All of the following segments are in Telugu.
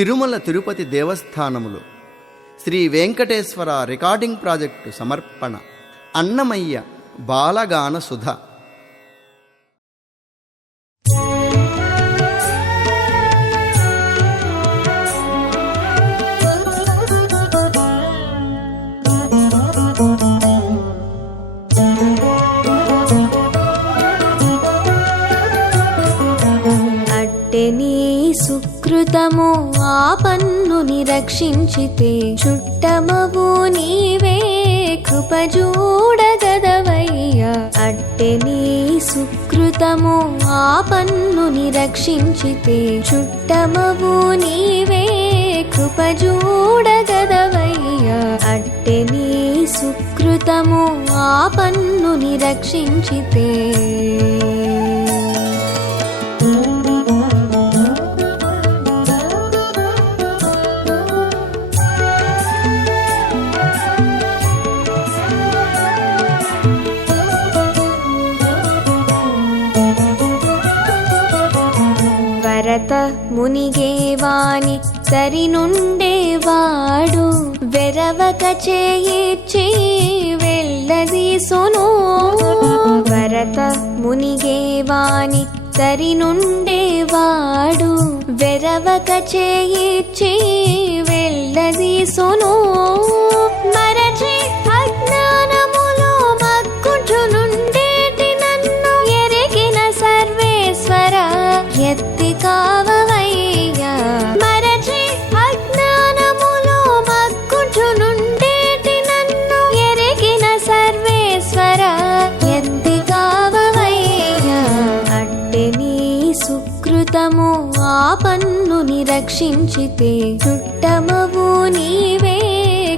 తిరుమల తిరుపతి దేవస్థానములో శ్రీ వెంకటేశ్వర రికార్డింగ్ ప్రాజెక్టు సమర్పణ అన్నమయ్య బాలగాన సుధ. నీ సుకృతము ఆ పన్నుని రక్షించితే చుట్టమవు నీవే కృపజూడగదవయ్యా. అట్టె నీ సుకృతము ఆ పన్నుని రక్షించితే చుట్టమవు నీవే కృపజూడగదవయ్యా. అట్టె నీ సుకృతము ఆ పన్నుని రక్షించితే భరత మునిగేవాని సరినుండేవాడు వెరవక చేయిచ్చి వెళ్ళదీసొను. భరత మునిగేవాని సరినుండేవాడు వెరవక చేయిచ్చి వెళ్ళదీసొను. మరచి అజ్ఞానములో మగ్గుచునుండేటి నన్ను ఎరిగిన సర్వేశ్వర ఎత్తి కావవయ్యా. మరచి అజ్ఞానములో మగ్గుచునుండేటి నన్ను ఎరిగిన సర్వేశ్వర ఎత్తి కావవయ్యా. అట్టె నీ సుకృతము ఆ పన్నుని రక్షించితే చుట్టమవు నీవే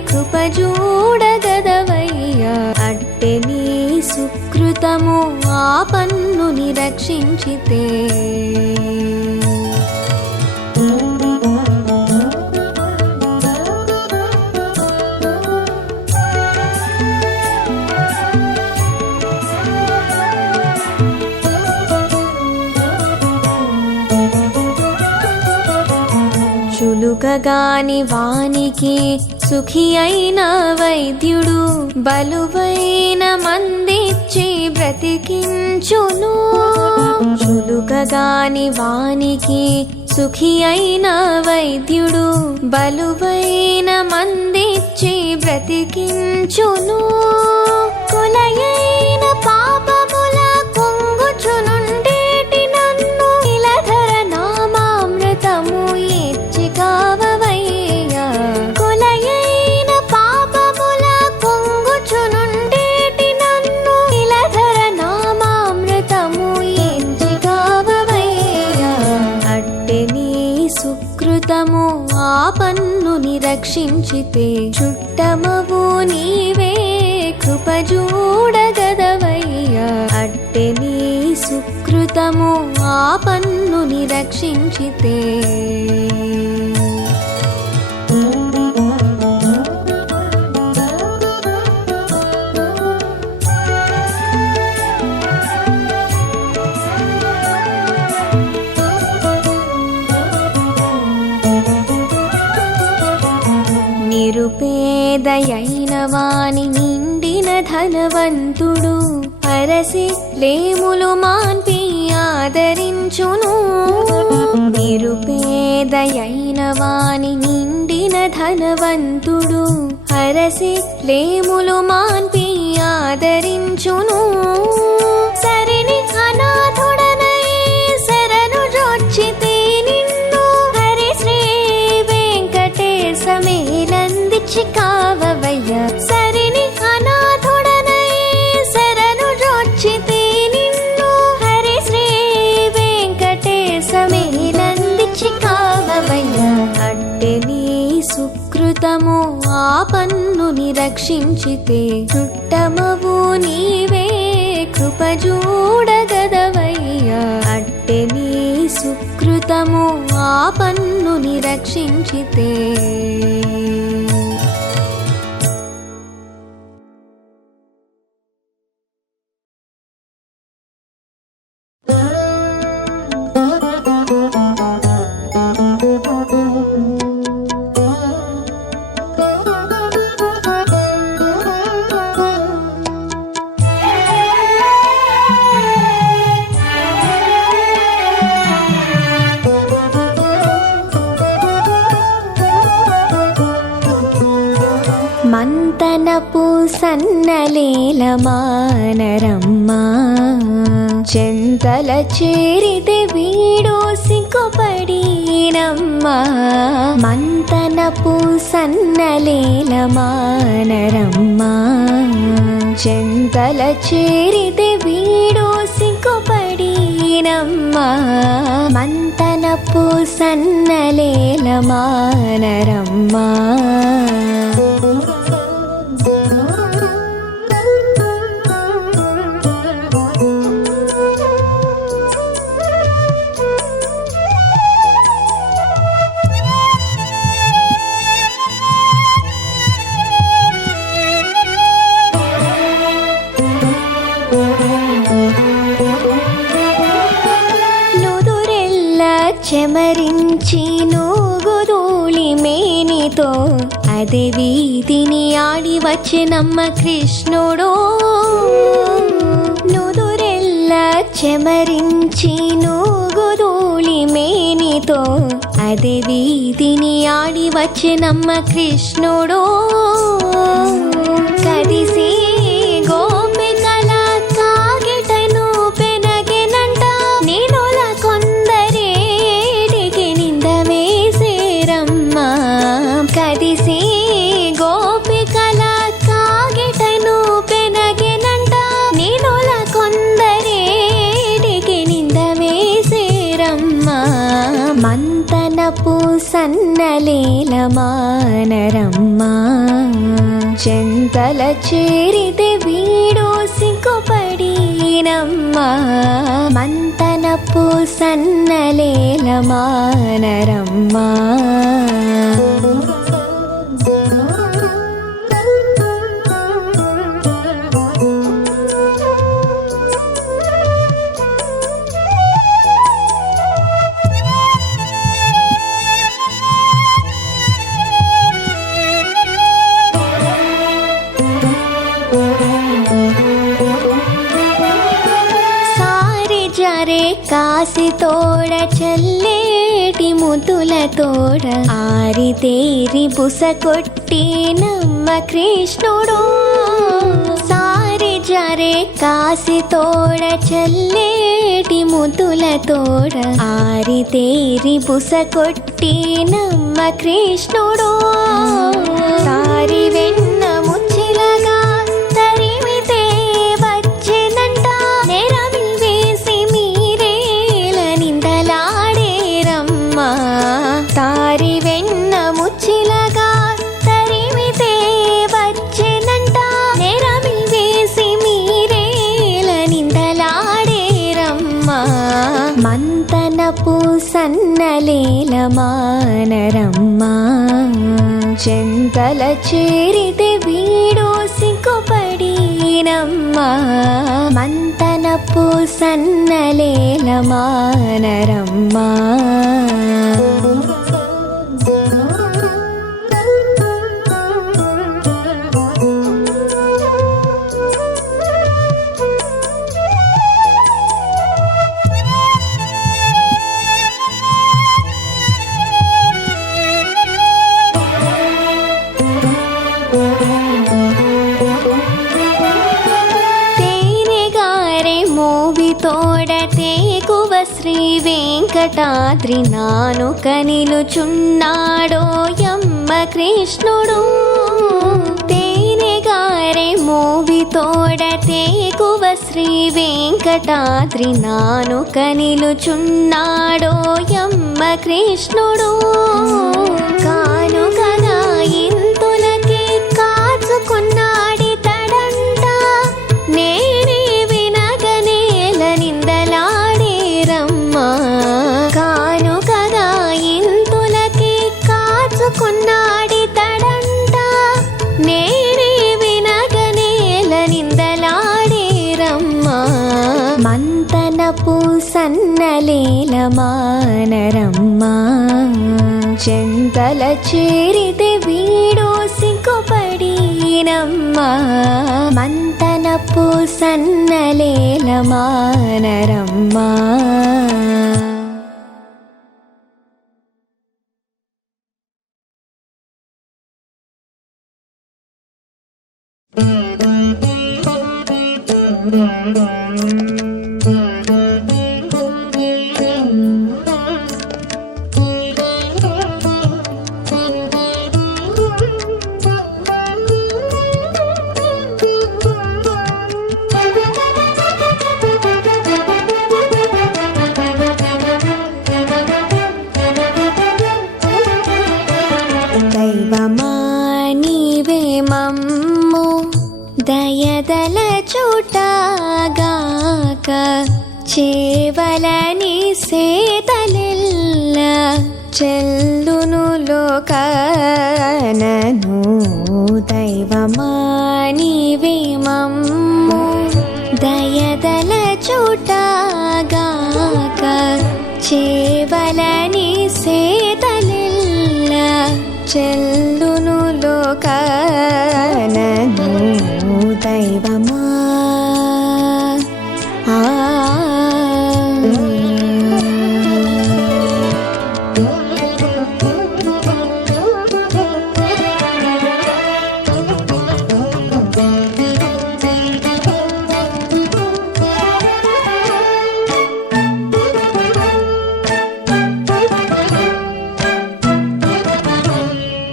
కృపజూడగదవయ్యా. అట్టె నీ సుకృతము ఆ పన్నుని రక్షించితే చులుకగాని వానికి సుఖి అయిన వైద్యుడు బలువైన మందిచ్చి బ్రతికించును. చులుకగాని వానికి సుఖి అయిన వైద్యుడు బలువైన మందిచ్చి బ్రతికించును. కులయైన పాపముల కొంగుచునుండేటి నన్ను ఇలధర నామామృతము ఇచ్చి కావవయ్యా. కులయైన పాపముల కొంగుచునుండేటి నన్ను ఇలధర నామామృతము ఇచ్చి కావవయ్యా. అట్టె నీ సుకృతము ఆ పన్నుని రక్షించితే చుట్టమవు నీవే కృపజూడగదవయ్యా. అట్టె నీ సుకృతము ఆ పన్నుని రక్షించితే నిరుపేదయైన వాని నిండిన ధనవంతుడు అరసి లేములు మాన్పి ఆదరించును. నిరుపేదయైన వాని నిండిన ధనవంతుడు అరసి లేములు మాన్పి ఆదరించును. సరిని అనాథుడనై శరణు జొచ్చితే నిన్ను హరి శ్రీ వెంకటేశ మేలందిచ్చి కావవయ్యా. సరిని అనాథుడనై శరణు జొచ్చితే నిన్ను హరి శ్రీ వెంకటేశ మేలందిచ్చి కావవయ్యా. అట్టె నీ సుకృతము ఆ పన్నుని రక్షించితే చుట్టమవు నీవే కృపజూడగదవయ్యా. అట్టె నీ సుకృతము ఆ పన్నుని రక్షించితే సన్నలేల మానరమ్మా చెంతల చేరితే వీడో సిగ్గుపడినమ్మా మంతనపు సన్నలేల మానరమ్మా చెంతల చేరితే వీడో సిగ్గుపడినమ్మా మంతనపు సన్నలేల మానరమ్మా చెమరించి నూగుదూళి మేనితో అదే వీధిని ఆడి వచ్చినమ్మ కృష్ణుడు నుదురెల్ల చెమరించి నూగుదూళి మేనితో అదే వీధిని ఆడి వచ్చినమ్మ కృష్ణుడు కదిసి గోపికల కాగిటను పెనగెనంట నేనుల కదిసి గోపికల కాగిటను పెనగెనంట నేనుల కొందరేడికి నింద వేసేరమ్మా మంతనపు సన్నలేల మానరమ్మా చెంతల చేరితే వీడో సిగ్గుపడినమ్మా మంతనపు సన్నలేల మానరమ్మా కాసి తోడ చల్లేటి ముతుల తోడ ఆరితేరి బుస కొట్టి నమ్మ కృష్ణుడు సారి జరే కాసి తోడ చల్లేటి ముతుల తోడ ఆరితేరి బుస కొట్టి నమ్మ కృష్ణుడు సారి వెన్న ముచ్చిలగా తరిమితే వచ్చేదంట నెరమి వేసి మీరేల నిందలాడేరమ్మా తారి వెన్న ముచ్చిలగా తరిమితే వచ్చేదంట నెరమి వేసి మీరేల నిందలాడేరమ్మా మంతనపు సన్నలేల మానరమ్మా చెంతల చేరితే వీడో సిగ్గుపడినమ్మా మంతనపు సన్నలేల మానరమ్మా తోడతేకువ శ్రీ వెంకటాద్రి నానుక నిలుచున్నాడో యమ్మ కృష్ణుడు తేనెగారే మూవి తోడతేకువ శ్రీ వెంకటాద్రి నానుక నిలుచున్నాడో యమ్మ కృష్ణుడు కానుకగా ఇంతులకి కాచుకున్నాడి తడంట నేనే నిందలాడేరమ్మా కానుకగా ఇంతులకి కాచుకున్నాడి తడంట నేనే వినగనేల నిందలాడేరమ్మా మంతనపు సన్నలేల మానరమ్మా చెంతల చేరితే వీడో సిగ్గుపడినమ్మా మంతనపు సన్నలేల మానరమ్మా దైవమా నీవే మమ్ము దయదల చూటగాక చేవలని సేతలెల్ల చెల్లును లోకనను దైవమా నీవే మమ్ము దయదల చూటగాక చేవలని సేతలెల్ల చెల్లును లోకనను దైవమా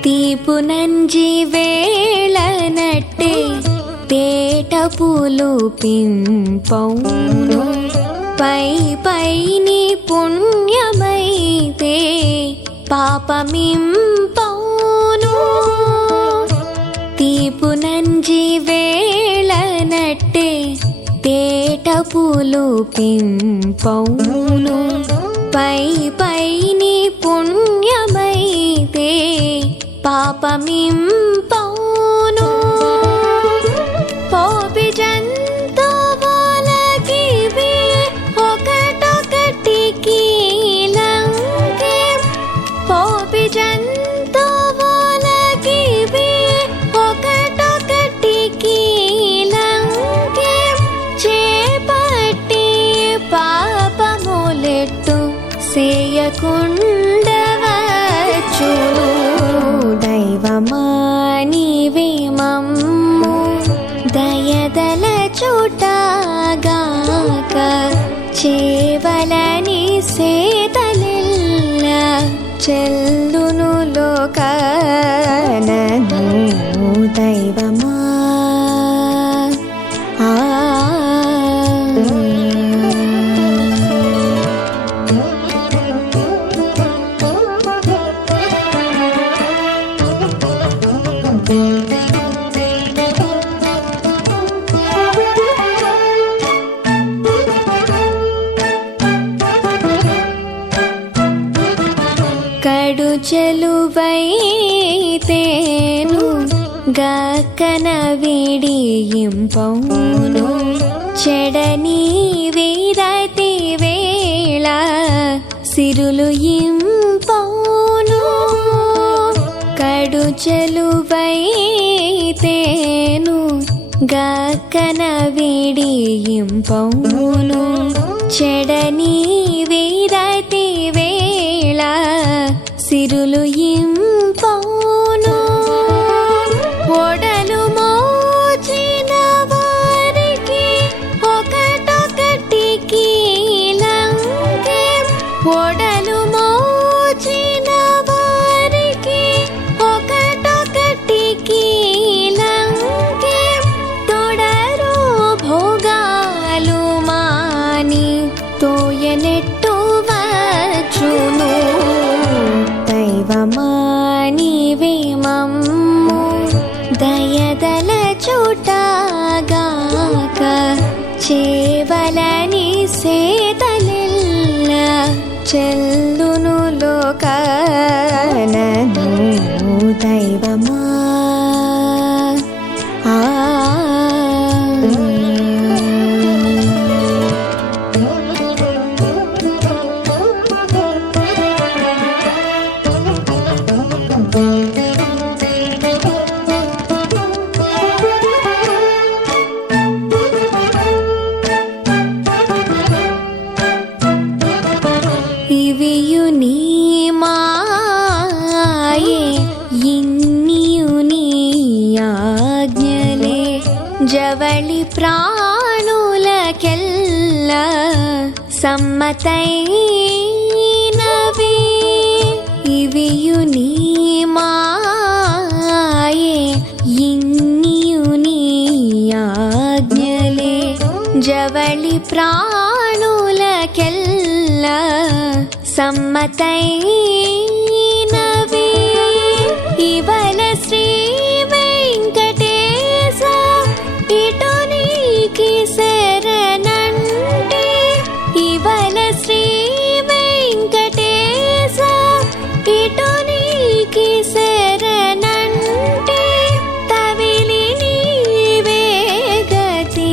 తీపు నంజి వేళనట్టే తేట పూలు పింపౌను పై పైని పుణ్యమైతే పాపమింపౌను తీపు నంజి వేళనట్టే తేట పూలు పింపౌను పై పైని పుణ్యమైతే పాపమింపౌను పోపి జంతువులకివి ఒకటొకటికి లంకే పోపి జంతువులకివి ఒకటొకటికి లంకే చేపట్టి పాపములెట్టు సేయకుండవచ్చును దైవమా నీవే మమ్ము దయదల చూటగాక చేవలని సేతలెల్ల చెల్లును లోకనను దైవమా కడు చెలువైతేను గక్కన విడియింపౌను చెడని వీరతి వేళ సిరులు ఇంపౌను కడు చెలువైతేను గక్కన విడియింపౌను చెడని వీరతి వేళ సిరులు ఇంపౌను ఒడలు మోచిన వారికి ఒకటొకటికి లంకే ఒడలు మోచిన వారికి ఒకటొకటికి లంకే తొడరు భోగాలు మాని తోయనెట్టు వచ్చును దైవమా నీవే మమ్ము దయదల చూటగాక చేవలని సేతలెల్ల చెల్లును లోకనను దైవమా ఇవియు సమ్మతైనవి ఇవియు నీ మాయే ఇన్నియు నీ ఆజ్ఞలే జవళి ప్రాణులకెల్ల సమ్మతైనవి ఇవల శ్రీ వెంకటేశ ఇటు నీకి శరణంటే ఇవల శ్రీ వెంకటేశ ఇటు నీకి శరణంటే తవిలి నీవే గతి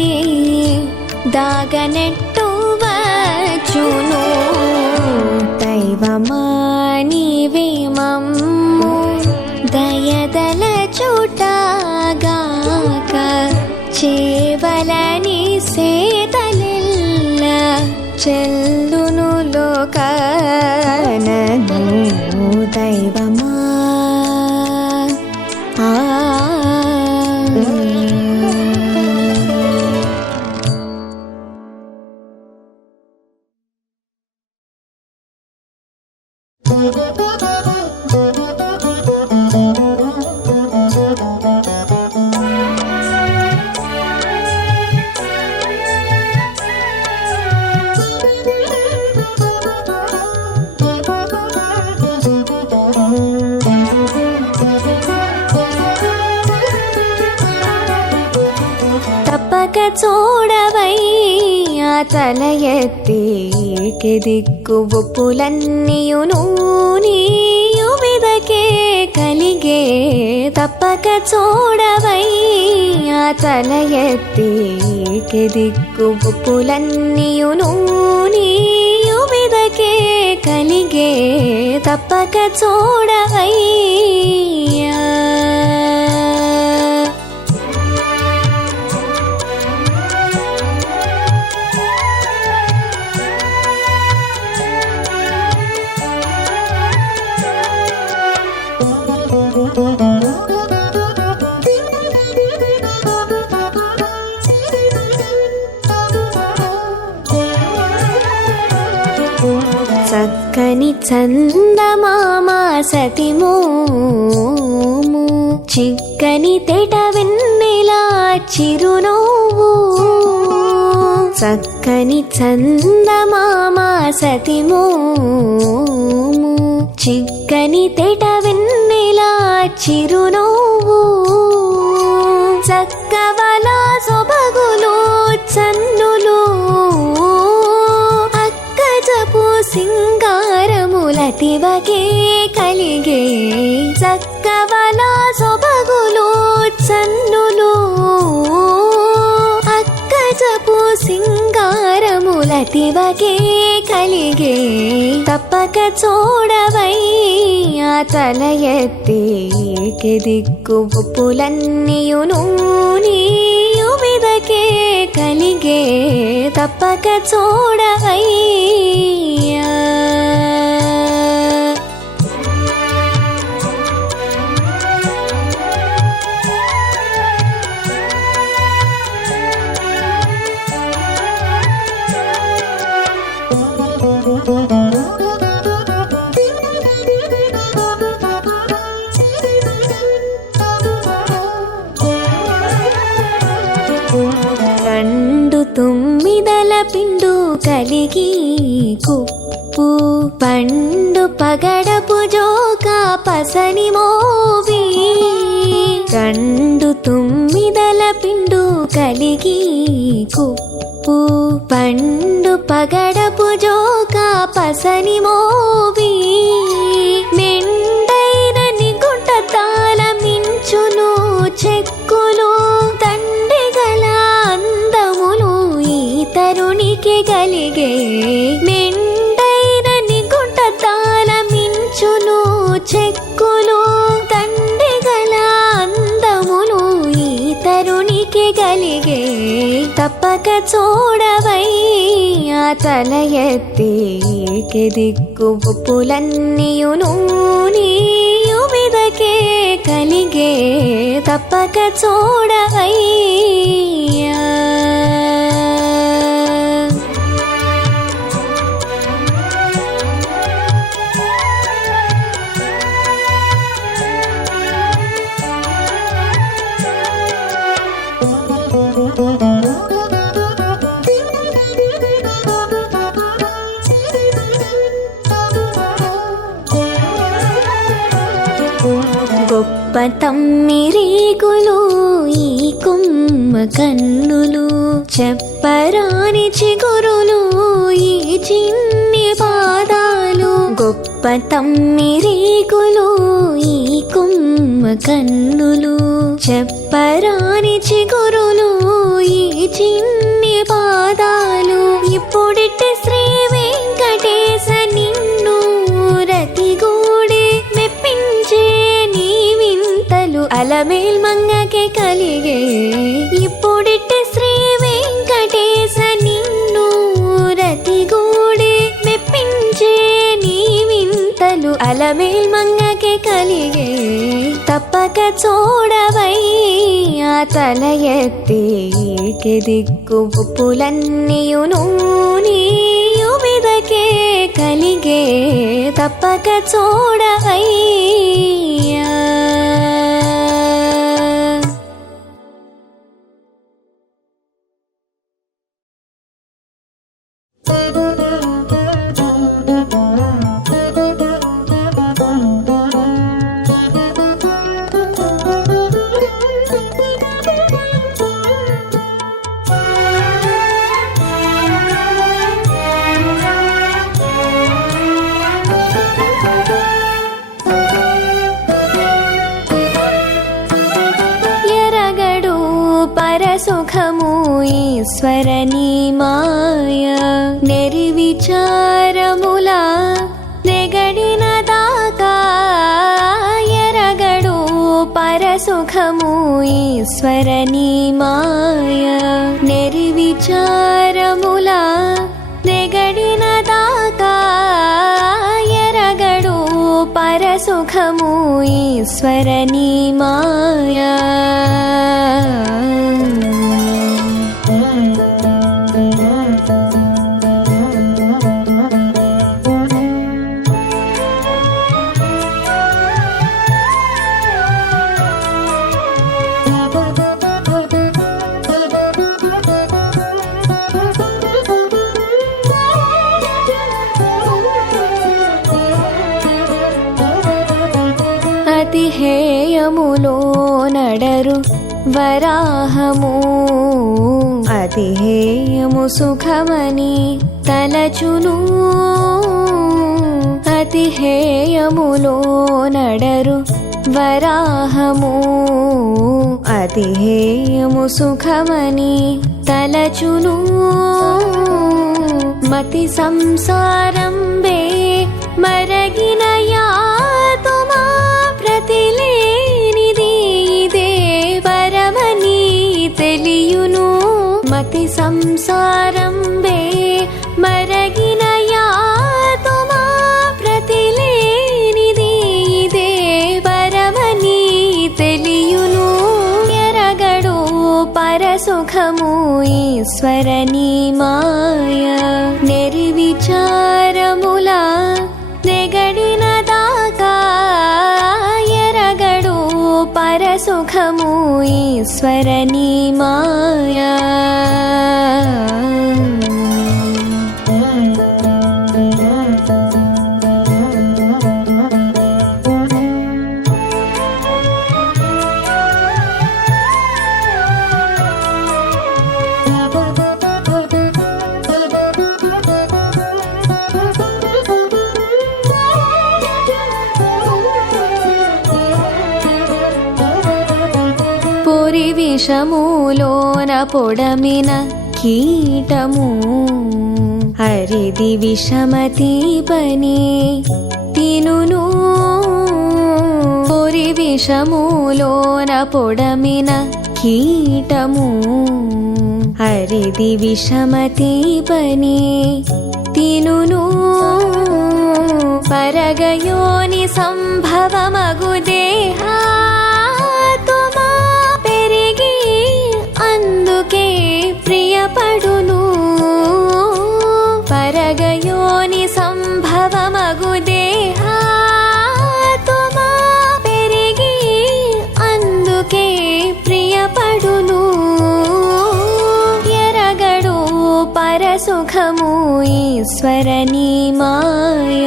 దాగనెట్టు వచ్చును దైవమా నీవే మమ్ము దయదల చుటగాక చేవలని సేతలెల్ల చెల్లును లోకనను దైవమా తప్పక చూడవై ఆ తల ఎత్తి దిక్కు ఒప్పులన్నీయును నీయు విదకే కలిగే తప్పక చూడవై ఆ తల ఎత్తి దిక్కు ఒప్పులన్నీయును నీయు విదకే కలిగే తప్పక చూడవై చక్కని చందమామ సతిమోము చిక్కని తెట వెన్నెలా చిరునవ్వు చక్కని చందమామ సతిమోము చిక్కని తెట వెన్నెలా చిరునవ్వు చక్కవల సొబగులు చన్నులు అక్కజపు సింగారములతివకే కలిగే చక్కవల సొబగులు చన్నులు అక్కజపు సింగారములతివకే కలిగే తప్పక చూడవై ఆ తల ఎత్తి దిక్కు ఒప్పులన్నీయును నీయు విదకే కలిగే తప్పక చూడవై రెండు తొమ్మిదల పిండు కలిగి కుప్పు పండు పగడపు జోక పసని మోవి రెండు తొమ్మిదల పిండు కలిగి కుప్పు పండు పగడపు జోక పసని మోవి మెండైన నిగుంట తాళ మించును చెక్కులు తండ్రిగల అందములు ఈ తరుణికి కలిగే మెండైన నిగుంట తాళ మించును చెక్కులు తండ్రిగల అందములు ఈ తరుణికి కలిగే తప్పక చూడవై ఆ తల ఎత్తి దిక్కు ఒప్పులన్నీయును నీయు విదకే కలిగే తప్పక చూడవై తమ్మిరీకులు ఈ కుమ్మ కన్నులు చెప్పరాని చిగురులు ఈ చిన్ని పాదాలు గొప్ప తమ్మిరీకులు ఈ కుమ్మ కన్నులు చెప్పరాని చిగురులు ఈ చిన్ని పాదాలు ఇప్పుడిట్టి శ్రీ వెంకటేశ నిన్ను రతిగూడి మెప్పించే నీ వింతలు అలమేల్ మంగకే కలిగే ఇప్పుడిట్టి శ్రీ వెంకటేశ నిన్ను రతిగూడి మెప్పించే నీ వింతలు అలమేల్ మంగకే కలిగే తప్పక చూడవయ్యా తల ఎత్తి దిక్కు పులన్నీయును నీయు విదకే కలిగే తప్పక చూడవయ్యా. సుఖము ఈశ్వర నీ మాయ నిర్విచారముల నెగడిన దాకా ఎరగడు పరసుఖము ఈశ్వర నీ మాయ నిర్విచారముల నెగడిన దాకా ఎరగడు పరసుఖము ఈశ్వర నీ మాయ. అతిహేయములో నడరు వరాహము అతిహేయము సుఖమని తలచును అతిహేయములో నడరు వరాహము అతిహేయము సుఖమని తలచును మతి సంసారంబే మరగిన యాతుమా ప్రతిలేనిది ఇదే పరమని తెలియును మతి సంసారంబే మరగిన యాతుమా ప్రతిలేనిది ఇదే పరమని తెలియును ఎరగడు పరసుఖము ఈశ్వర నీ మాయ నిర్విచారముల నెగడిన దాకా ఎరగడు పరసుఖము ఈశ్వర నీ మాయ. విషములోన పొడమిన కీటము హరిది విషమతి పని తినును పొరి విషములోన పొడమిన కీటము హరిది విషమతి పని తినును పరగయోని సంభవమగు దేహా అందుకే ప్రియపడును పరగయోని సంభవమగు దేహాతుమా పెరిగి అందుకే ప్రియపడును ఎరగడు పరసుఖము ఈశ్వర నీ మాయ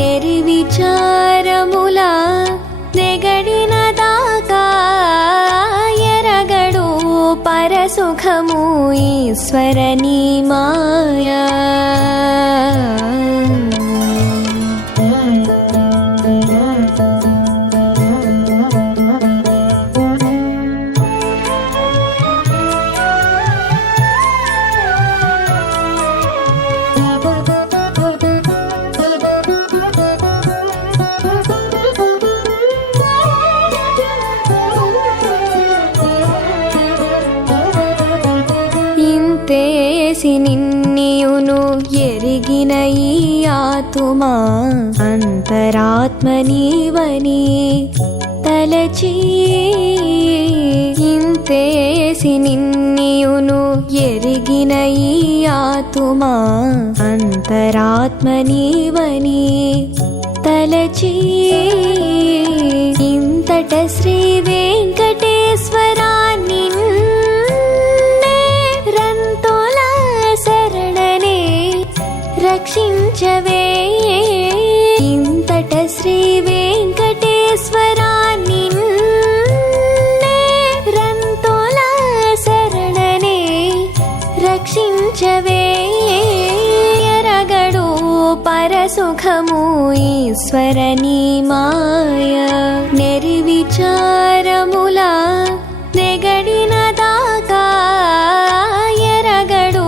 నిర్విచారముల నెగడిన దా పరసుఖము ఈశ్వరని మాయా. ఇంతేసి నిన్నియును ఎరిగిన ఈ ఆత్మా అంతరాత్మ నీవని తలచి. ఇంతేసి నిన్నియును ఎరిగిన ఈ ఆత్మా అంతరాత్మ నీవని తలచి. ఇంతట శ్రీ వెంకటేశ్వరా రక్షించవే. ఇంతట శ్రీ వెంకటేశ్వరా నిన్నే రంతోల శరణనే రక్షించవే. ఎరగడు పరసుఖము ఈశ్వరని మాయా. నిర్విచారముల నెగడిన దాకా ఎరగడు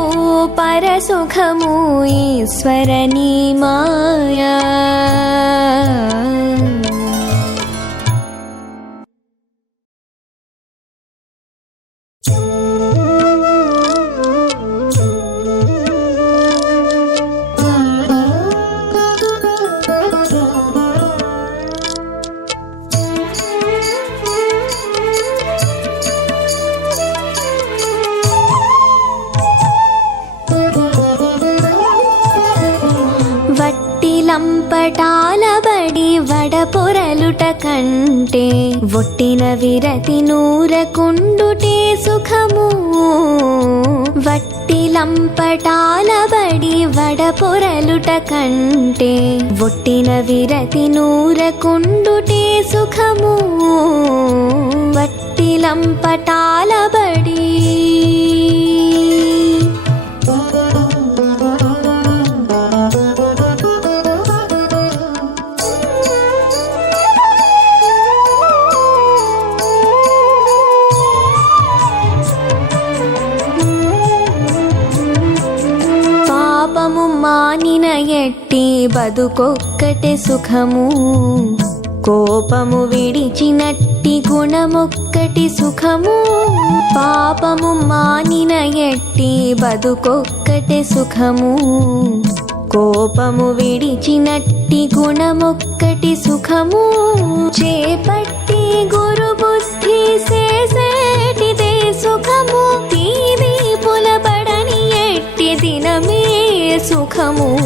పరసుఖము ఈశ్వరని మాయా. లంపటాలబడి వడపొరలుట కంటే ఒట్టిన విరతి నూరకుండుటే సుఖము. వట్టి లంపటాలబడి వడపొరలుట కంటే ఒట్టిన విరతి నూరకుండుటే సుఖము. వట్టి లంపటాలబడి మానిన ఎట్టి బదుకొక్కటే సుఖము. కోపము విడిచినట్టి గుణమొక్కటి సుఖము. పాపము మానిన ఎట్టి బదుకొక్కటే సుఖము. కోపము విడిచినట్టి గుణమొక్కటి సుఖము. చేపట్టి గురు బుద్ధి చేసేటిదే సుఖము. తీవి పులబడని ఎట్టి దినమే సుఖము.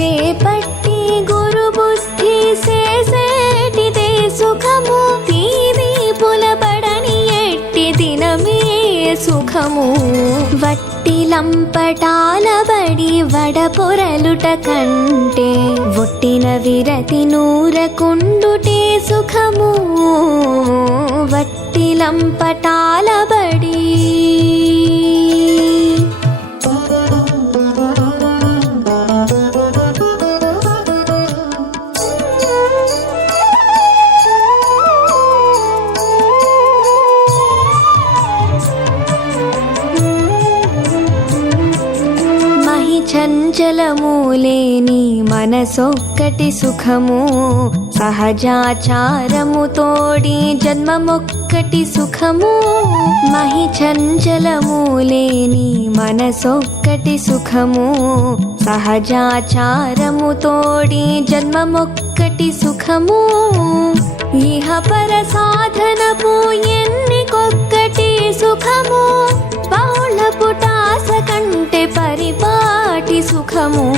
చేపట్టి గురు బుద్ధి చేసేటిదే సుఖము. తీవి పులబడని ఎట్టి దినమే సుఖము. వట్టి లంపటాలబడి వడపొరలుట కంటే ఒట్టిన విరతి నూరకుండుటే సుఖము. వట్టి లంపటాలబడి చంచలములేని మనసొక్కటి సుఖము. సహజాచారము తోడి జన్మమొక్కటి సుఖము. మహి చంచలములేని మనసొక్కటి సుఖము. సహజాచారము తోడి జన్మమొక్కటి సుఖము. ఇహ పర సాధనపు ఎన్నికొక్కటి సుఖము. బహుళ పుటాస కంటే పరిపాటి సుఖము.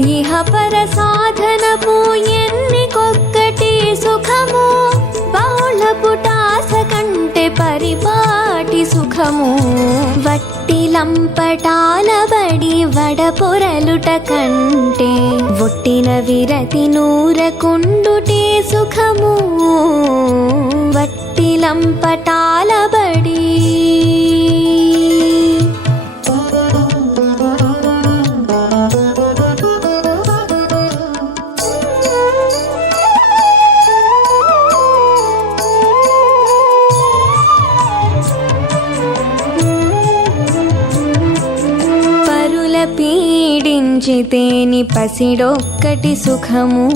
ఇహ పర సాధనపు ఎన్నికొక్కటి సుఖము. బహుళ పుటాస కంటే పరిపాటి సుఖము. వట్టి లంపటాలబడి వడపొరలుట కంటే ఒట్టిన విరతి నూరకుండుటే సుఖము. వట్టి లంపటాల బడి పీడించితేని పసిడొక్కటి సుఖము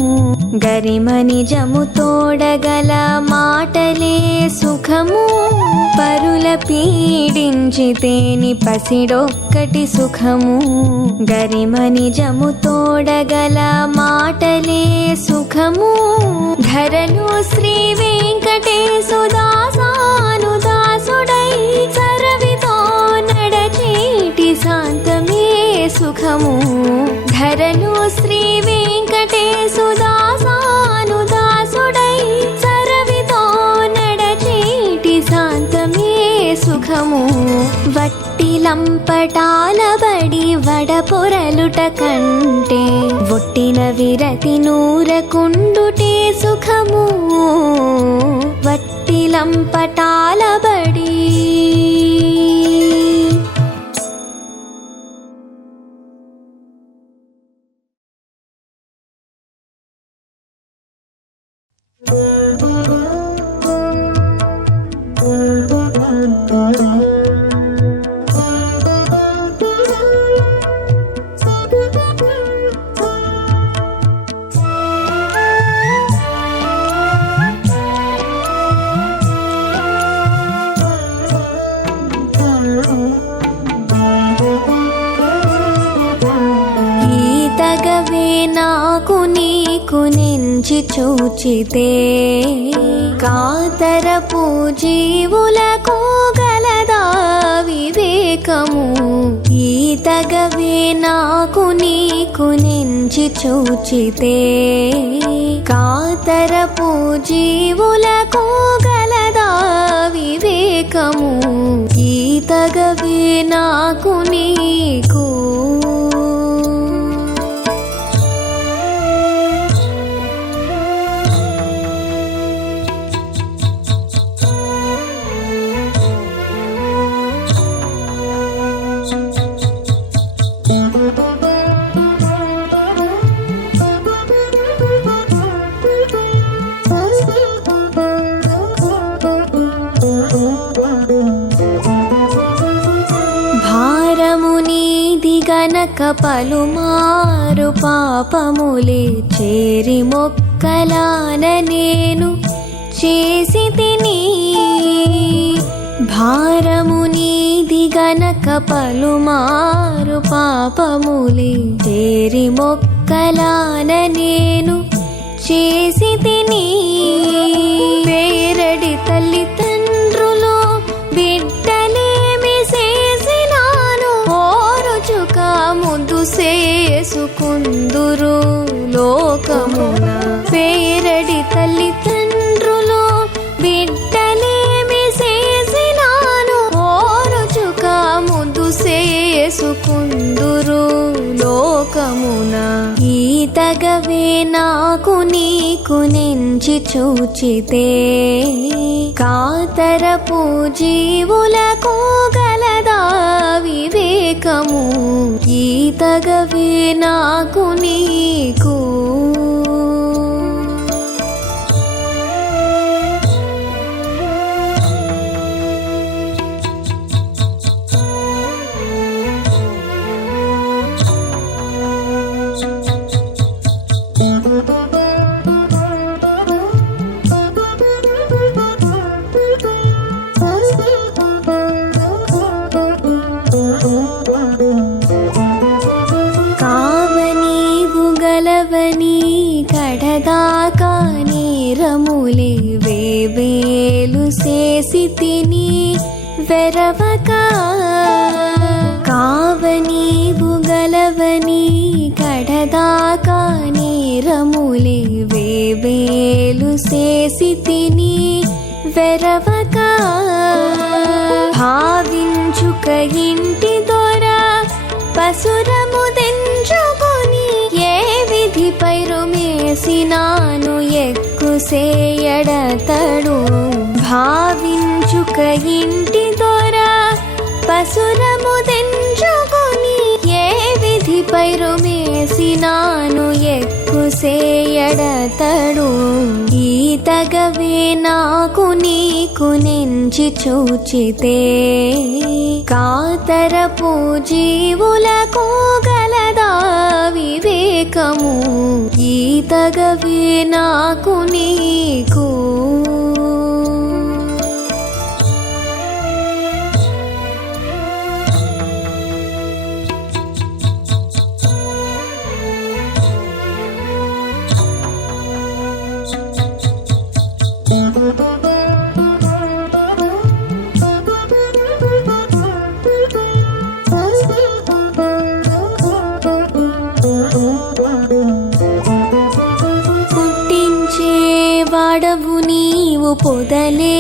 గరిమ నిజము తోడగల మాటలే సుఖము పరుల పీడించితేని పసిడొక్కటి సుఖము గరిమ నిజము తోడగల మాటలే సుఖము ధరలు శ్రీ వెంకటేశు దాసాను దాసుడై సరవితో నడచేటి శాంతమే సుఖము ధరలు శ్రీ వెంకటేశు దాసాను దాసుడై సరవితో నడచేటి శాంతమే సుఖము వట్టి లంపటాల బడి వడపొరలుట కంటే ఒట్టిన విరతి నూరకుండుటే సుఖము వట్టి లంపటాల బడి నాకు నీకు నెంచి చూచితే కాతరపు జీవులకు గలదా వివేకము ఈతగవే నాకు నీకు నెంచి చూచితే కాతరపు జీవులకు గలదా వివేకము ఈతగవే నాకు నీకు గనక పలుమారు పాపములే చేరి మొక్కలాన నేను చేసి తిని భారము నీది గనక పలుమారు పాపములే చేరి మొక్కలాన నేను చేసి తిని పేరడి తల్లిదండ్రులు బిడ్డలేమి చేసినాను ఓరుచుక ముందు చేసుకుందురు లోకమున పేరడి తల్లిదండ్రులు బిడ్డలేమి చేసినాను ఓరుచుక ముందు చేసుకుందురు లోకమున ఈతగవే నాకు నీకు నెంచి చూచితే కాతరపు జీవులకు గలదా వివేకము ఈతగవే నాకు నీకు కడదాకా నేరములే వేవేలు చేసి తిని వెరవక కావనీవు గలవని కడదాకా నేరములే వేవేలు చేసి తిని వెరవక భావించుక ఇంటి దొర పసురము తెంచుకొని ఏ విధి పైరుమేసినాను ఎక్కుసేయడతడు భావి ఇంటి దొర పసురము తెంచుకొని ఏ విధి పైరుమేసినాను ఎక్కుసేయడతడు ఈతగవే నాకు నీకు నెంచి చూచితే కాతరపు జీవులకు గలదా వివేకము ఈతగవే నాకు నీకు వాడవు నీవు పొదలే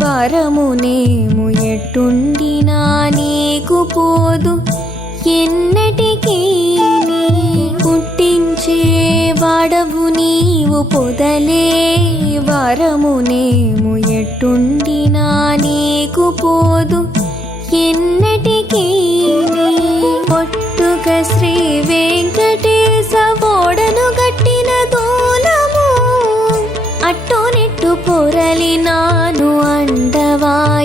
వరమునేము ఎట్టుండినా నీకు పోదు ఎన్నటికీ పుట్టించే వాడవు నీవు పొదలే వరమునేము ఎట్టుండినా నీకు పోదు ఎన్నటికీ పొట్టుక శ్రీ వెంకటేశ ఓడను గట్టిన దూలము అట్టోనిట్టు పొరలినాను అండవాయదేపుడు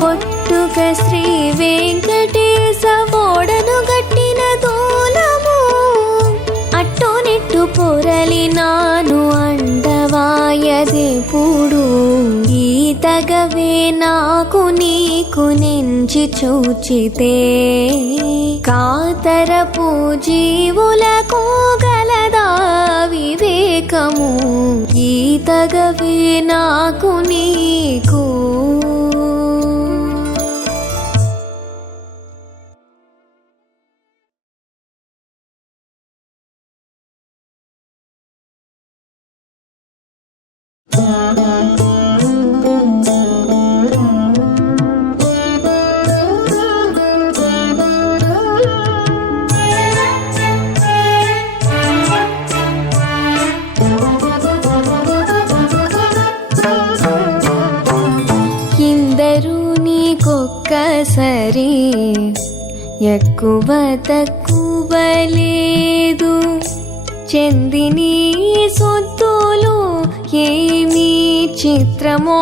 పొట్టుక శ్రీ వెంకటేశ ఓడను గట్టిన దూలము అట్టోనిట్టు పొరలినాను అండవాయదేపుడు ఈతగవే నాకు నీకు నెంచి చూచితే కాతరపు జీవులకు గలదా వివేకము ఈతగవే నాకు నీకు ఒక్కసరి ఎక్కువ తక్కువ లేదు చెందిని సొత్తులు ఏమీ చిత్రమో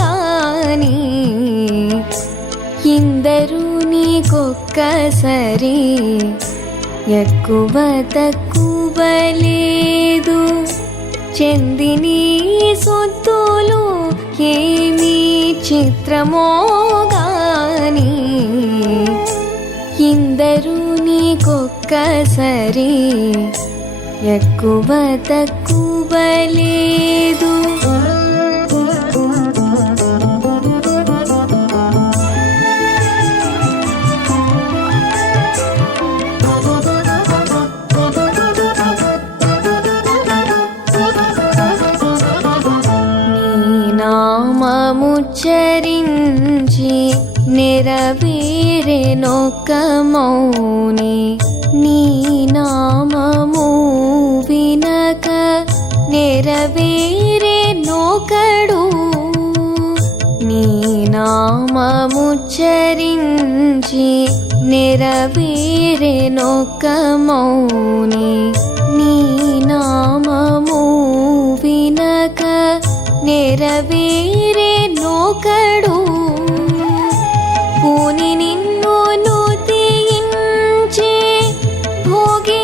గాని ఇందరూ నీకొక్కసరి ఎక్కువ తక్కువ లేదు చెందిని సొత్తులు ఏమీ చిత్రమో గాని ఇందరూ నీకొక్కసరి ఎక్కువ తక్కువ లేదు నామముచ్చరించి నెరవేరెనొక్క మౌని నీ నామము వినక నెరవేరెనొకడు నీ నామముచ్చరించి నెరవేరెనొక్క మౌని నీ నామము వినక నెరవేరెనొకడు పూని నిన్ను నుతియించే భోగియాయనొకడు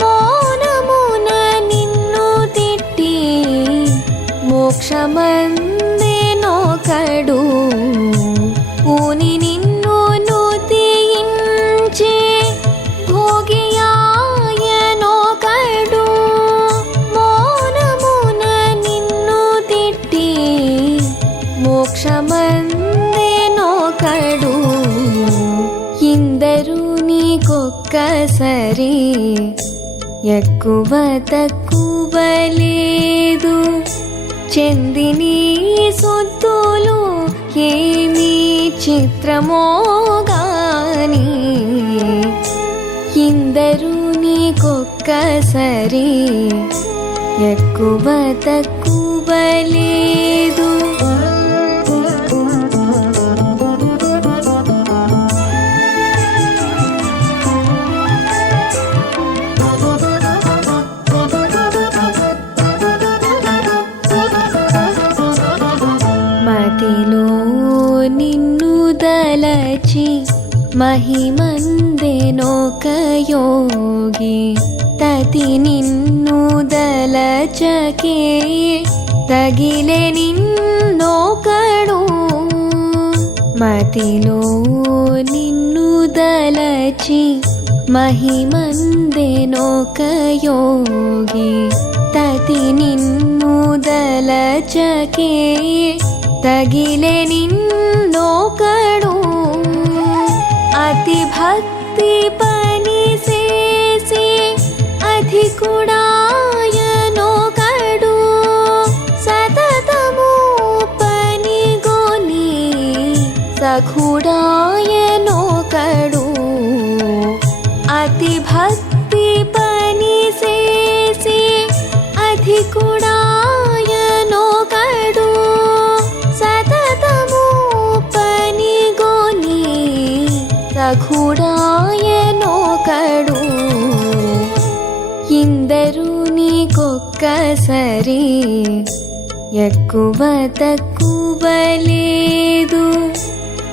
మౌనమున నిన్ను తిట్టి మోక్షమందెనొకడు పూని నిన్ను నుతియించే భోగియాయనొకడు మోక్షమందెనొకడు ఇందరూ నీకొక్కసరి ఎక్కువ తక్కువ లేదు చెందిని సొత్తులు ఏమీ చిత్రమో గాని ఇందరూ నీకొక్కసరి ఎక్కువ తక్కువ లేదు. మతిలో నిన్ను దలచి మహిమందెనొక యోగి, తతి నిన్ను దలచకే తగిలే నిన్నొకడు. మతిలో నిన్ను దలచి మహిమందెనొక యోగి, తతి నిన్ను దలచకే తగిలే నిన్నొకడు. అతి భక్తి పని చేసి అధికుడాయనొకడు, సతతము పని గొని సఖుడాయనొకడు. అతి భక్తి పని చేసి అధికుడాయనొకడు, సతతము పని గొని సఖుడాయనొకడు. ఇందరూ నీకొక్కసరి ఎక్కువ తక్కువ లేదు.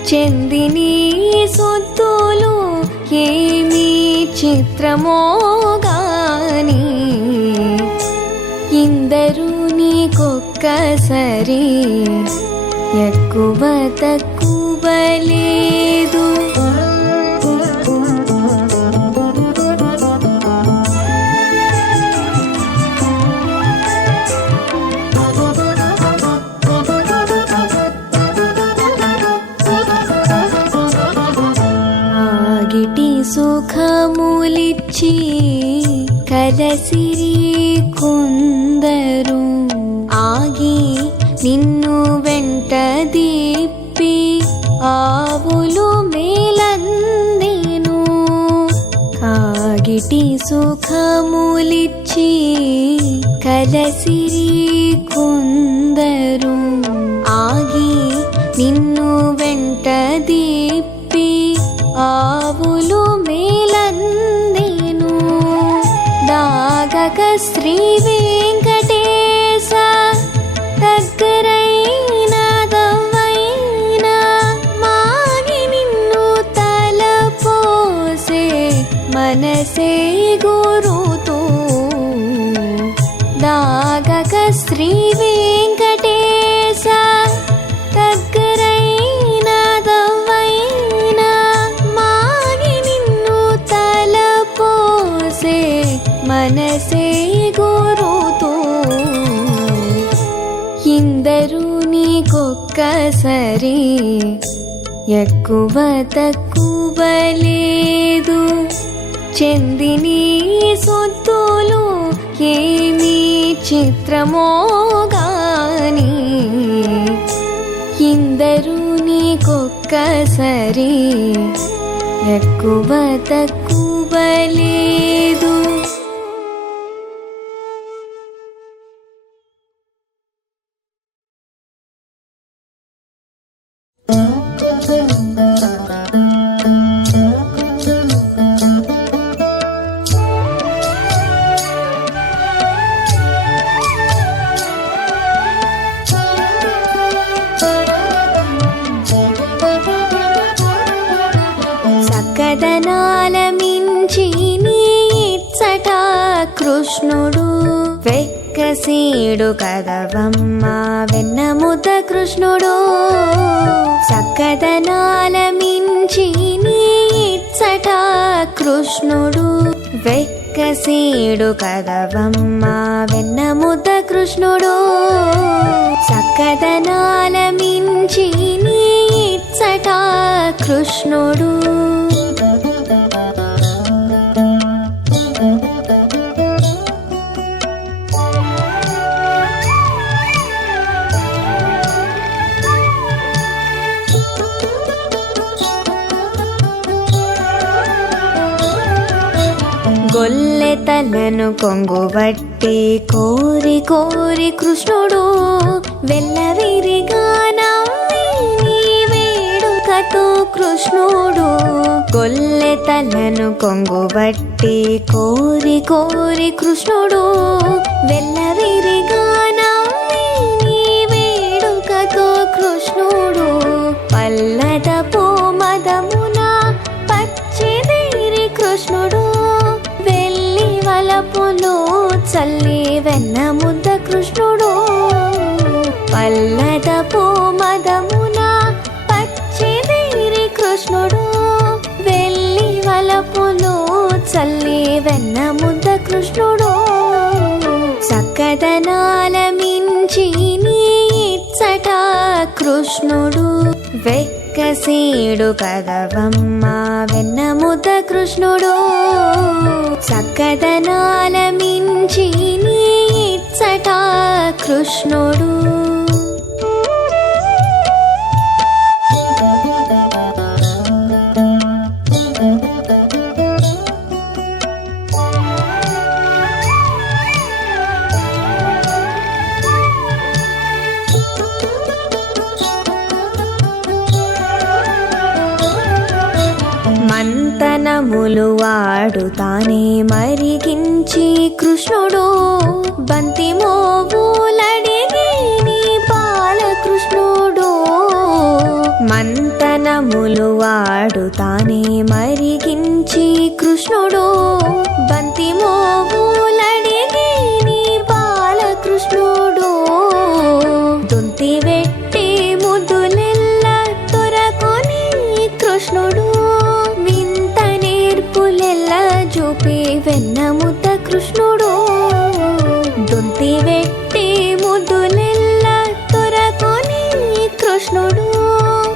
చెందిని సొత్తులు ఏమీ చిత్రమో గాని, ఇందరూ నీకొక్కసరి ఎక్కువ తక్కువ లేదు. ఆగిటి సుఖములిచ్చి కలసిరి కొందరు, ఆగి నిన్ను వెంట దిప్పి ఆవులు మేలందెను. కాగిటి సుఖములిచ్చి కలసిరి కొందరు, ఆగి నిన్ను వెంట దిప్పి ఆవులు మేలందెను. దాగక శ్రీ వెంకటేశ దగ్గరైన దవ్వైన, మాగి నిన్ను తలపోసే మనసే గురుతూ. దాగక శ్రీ వెంకటేశ దగ్గరైన దవ్వైన, మాగి నిన్ను తలపోసే మనసే గురుతూ. ఇందరూ నీకొక్కసరి ఎక్కువ తక్కువ లేదు. చెందిని సొత్తులు ఏమీ చిత్రమో గాని, ఇందరూ నీకొక్కసరి ఎక్కువ తక్కువ లేదు. సకదనాల మించి నీ ఇచ్చట కృష్ణుడు వెక్కసీడు కదవమ్మ వెన్నముద్ద కృష్ణుడు. సకదనాల మించి నీ ఇచ్చట కృష్ణుడు వెక్కసీడు కదవమ్మ వెన్నముద్ద కృష్ణుడు. సకదనాల మించి నీ ఇచ్చట కృష్ణుడు. గొల్లె తలను కొంగుబట్టి కోరి కోరి కృష్ణుడు వెల్లవిరిగా నవ్వి నీ వేడుకతో కృష్ణుడు గొల్లె తలను కొంగుబట్టి కోరి కోరి కృష్ణుడు వెల్లవిరిగా నవ్వి నీ వేడుకతో కృష్ణుడు పల్లదపు మదమున పచ్చిదేరి కృష్ణుడు వెళ్ళి వలపులు చల్లి వెన్న ముద్ద కృష్ణుడు పల్లదపు మదమున పచ్చిదేరి కృష్ణుడు వెళ్ళి వలపులు చల్లి వెన్న ముద్ద కృష్ణుడు చక్కదనాల మించి నీ ఇచ్చట కృష్ణుడు వెక్కసీడు కదవమ్మ వెన్న ముద్ద కృష్ణుడు చక్కదనాల మించి నీ ఇచ్చట కృష్ణుడు మంతనములు వాడుతానే మరిగించి కృష్ణుడు బంతి మోవులడిగి నీ బాలకృష్ణుడు మంతనములు వాడుతానే మరిగించి కృష్ణుడు బంతి మోవులడిగి నీ బాలకృష్ణుడు దుంతి వెట్టి ముద్దులెల్ల తొరకొని కృష్ణుడు చూపి వెన్న ముద్ద కృష్ణుడు దొంతి వెట్టి ముద్దులెల్ల తొరకొని కృష్ణుడు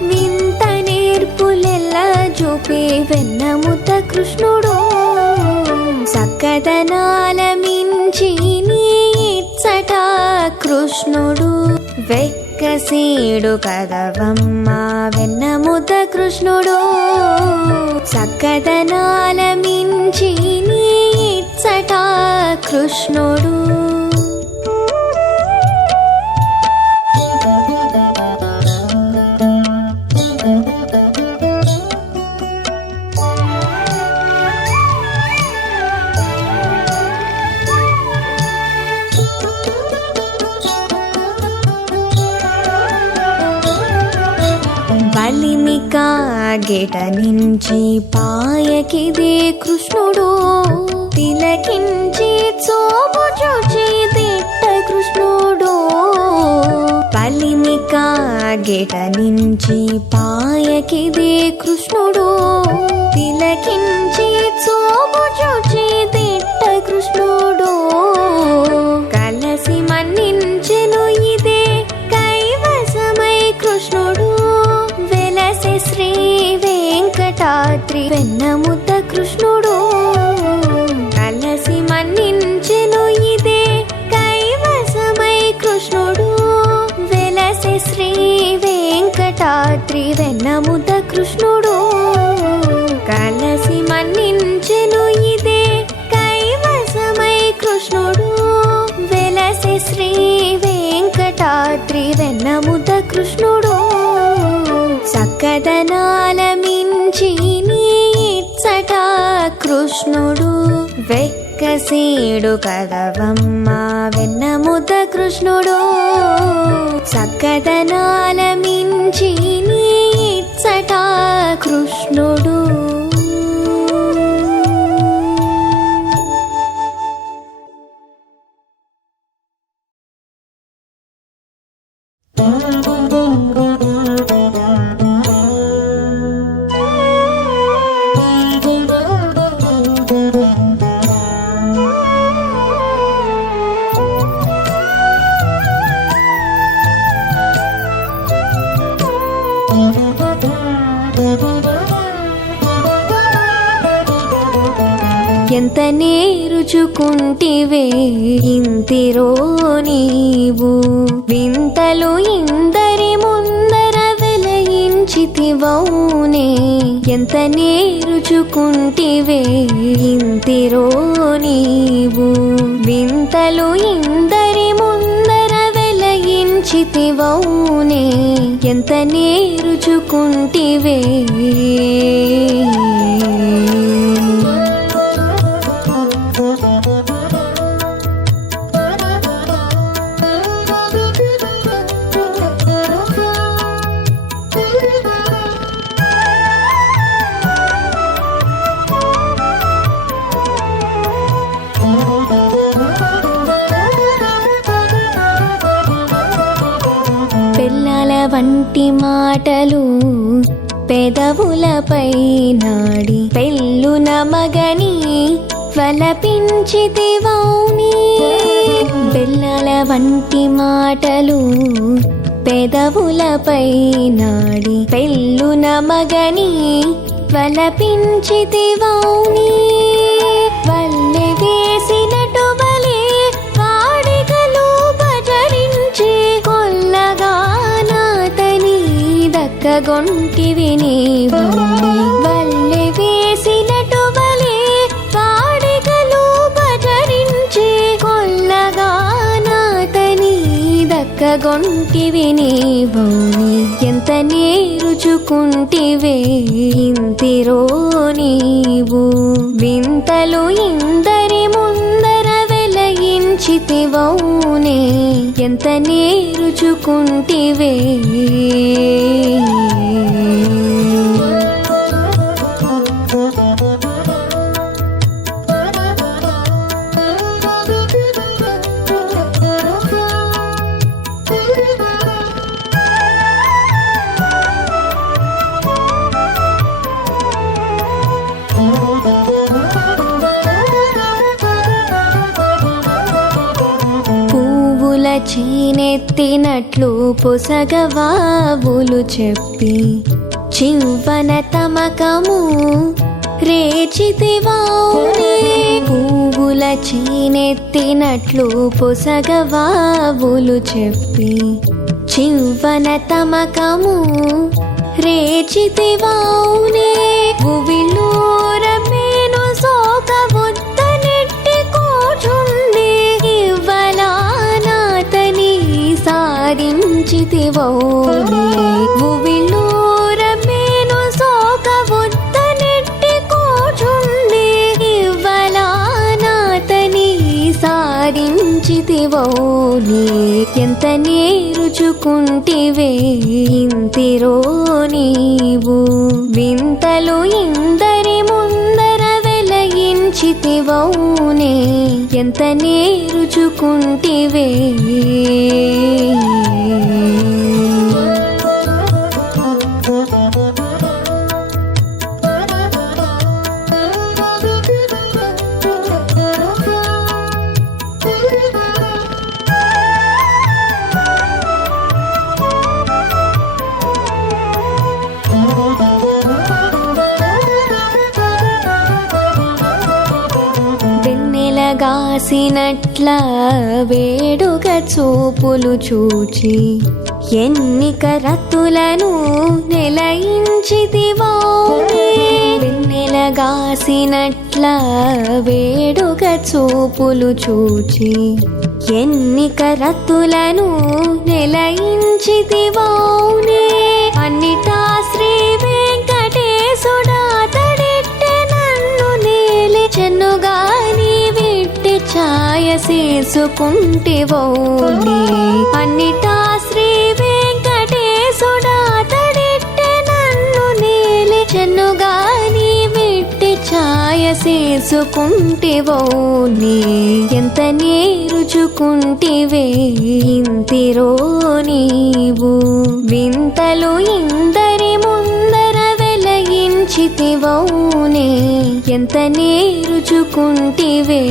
వింత నేర్పులెల్ల చూపి వెన్న ముద్ద కృష్ణుడు చక్కదనాల మించి నీ ఇచ్చట కృష్ణుడు వెక్కసీడు కదవమ్మ వెన్న ముద్ద కృష్ణుడు చక్కదనాల మించి నీ ఇచ్చట కృష్ణుడు బలిమికా గేట నుంచి పాయకిదే కృష్ణుడు తిలకించి చూపు చూచి దిట్ట కృష్ణుడు బలిమికా గేట నుంచి పాయకిదే కృష్ణుడు తిలకించి చూపు చూచి దిట్ట కృష్ణుడు కలసి మన్నించెను ఇదే కైవసమై కృష్ణుడు శ్రీ వెంకటాద్రి వెన్న ముద్ద కృష్ణుడు కలసి మన్నించెను ఇదే కైవసమై కృష్ణుడు వెలసె శ్రీ వెంకటాద్రి వెన్న ముద్ద కృష్ణుడు కలసి మన్నించెను ఇదే కైవసమై కృష్ణుడు వెలసె శ్రీ వెంకటాద్రి వెన్న ముద్ద కృష్ణుడు చక్కదనాల మించి నీ ఇచ్చట కృష్ణుడు వెక్కసీడు కదవమ్మ వెన్న ముద్ద కృష్ణుడు చక్కదనాల మించి నీ ఇచ్చట కృష్ణుడు ఎంత నేరుచుకుంటివే ఇంతిరో నీవు వింతలు ఇందరి ముందర వెలయించి వెలయించితివౌనే ఎంత నేరుచుకుంటివే ఇంతిరో నీవు వింతలు ఇందరి ముందర వెలయించితివౌనే ఎంత నేరుచుకుంటివే పెళ్ళాల వంటి మాటలు పెదవులపై నాడి పెళ్ళున మగని వలపించితివౌని పెళ్ళాల వంటి మాటలు పెదవులపై నాడి పెళ్ళున మగని వలపించితివౌని వల్లె వేసినటు వలె వాడిగలు భజరించి కొల్లగా నాతని దక్కగొంటివి నీవు వల్లె వేసినటు వలె వాడిగలు భజరించి కొల్లగా నాతని దక్కగొంటివి నీవు ఎంత నేరుచుకుంటివే ఇంతిరో నీవు వింతలు ఇందరి ముందర వెలయించితివౌనే ఎంత నేరుచుకుంటివే పువ్వుల చీనెత్తినట్లు పొసగవావులు చెప్పి చివ్వన తమకము రేచితివౌనే పువ్వుల చీనెత్తినట్లు పొసగవావులు చెప్పి చివ్వన తమకము రేచితివౌనే భువిలోర మేను సోక బుద్ధనెట్టి కూచుండి ఇవ్వలా నాతని సాధించితివౌనే భువిలోర మేను సోక బుద్ధనెట్టి కూచుండి ఇవ్వలా నాతని సాధించితివౌనే ఎంత నేరుచుకుంటివే ఇంతిరో నీవు వింతలు ఇందరి ముందర వెలయించితివౌనే ఎంత నేరుచుకుంటివే వెన్నెలగాసినట్ల వేడుక చూపులు చూచి ఎన్నిక రత్తులను నెలయించితివౌనే వెన్నెలగాసినట్ల వేడుక చూపులు చూచి ఎన్నిక రత్తులను నెలయించితివౌనే అన్నిటా శ్రీ వెంకటేశుడాతడెట్టె నన్ను నేలి చెన్నుగా నీవిట్టి ఛాయ చేసుకుంటివౌనే అన్నిటా శ్రీ వెంకటేశుడాతడెట్టె నన్ను నేలి చెన్నుగా నీవిట్టి ఛాయ చేసుకుంటివౌనే ఎంత నేరుచుకుంటివే ఇంతిరో నీవు వింతలు ఇందరి ముందర వెలయించితివౌనే ఎంత నేరుచుకుంటివే